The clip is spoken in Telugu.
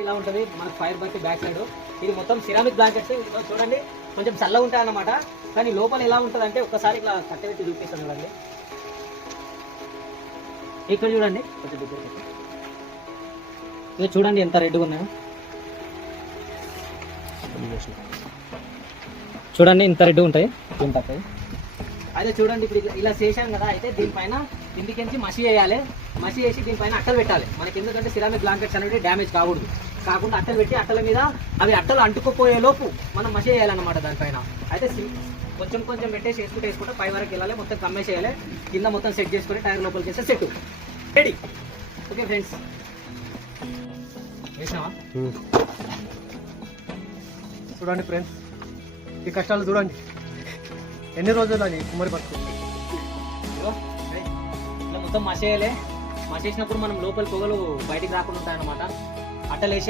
ఇలా ఉంటుంది మన ఫైర్ బర్త్ బ్యాక్ సైడ్. ఇది మొత్తం సిరామిక్ బ్లాంకెట్స్. చూడండి కొంచెం చల్లగా ఉంటాయి అన్నమాట. కానీ లోపల ఎలా ఉంటుంది అంటే ఒక్కసారి ఇట్లా కట్టెట్టి చూపిస్తాను చూడండి. ఇక్కడ చూడండి కొంచెం ఇక చూడండి ఎంత రెడ్గా ఉన్నాయో. చూడండి ఇంత రెడ్గా ఉంటాయి. అయితే చూడండి ఇప్పుడు ఇలా చేశాం కదా. అయితే దీనిపైన ఇంటికించి మసి వేయాలి. మసి వేసి దీనిపైన అట్టలు పెట్టాలి మనకి. ఎందుకంటే సిరామిక్ బ్లాంకెట్స్ అనేవి డ్యామేజ్ కాకుండా అట్టలు పెట్టి అట్టల మీద అవి అట్టలు అంటుకుపోయే లోపు మనం మసి వేయాలన్నమాట దానిపైన. అయితే కొంచెం కొంచెం పెట్టేసి వేసుకుంటే పై వరకు వెళ్ళాలి. మొత్తం కమ్మేసేయాలి. కింద మొత్తం సెట్ చేసుకొని టైర్ లోపలికి వేస్తే సెట్ రెడీ. ఓకే ఫ్రెండ్స్, వేసినావా? చూడండి ఫ్రెండ్స్, ఈ కష్టాలు చూడండి. ఎన్ని రోజులు అని కుమ్మరి బతుకు. ఇట్లా మొత్తం మసేయాలి. మసేసినప్పుడు మనం లోపల పొగలు బయటికి రాకుండా ఉంటాయన్నమాట. అట్టలేసి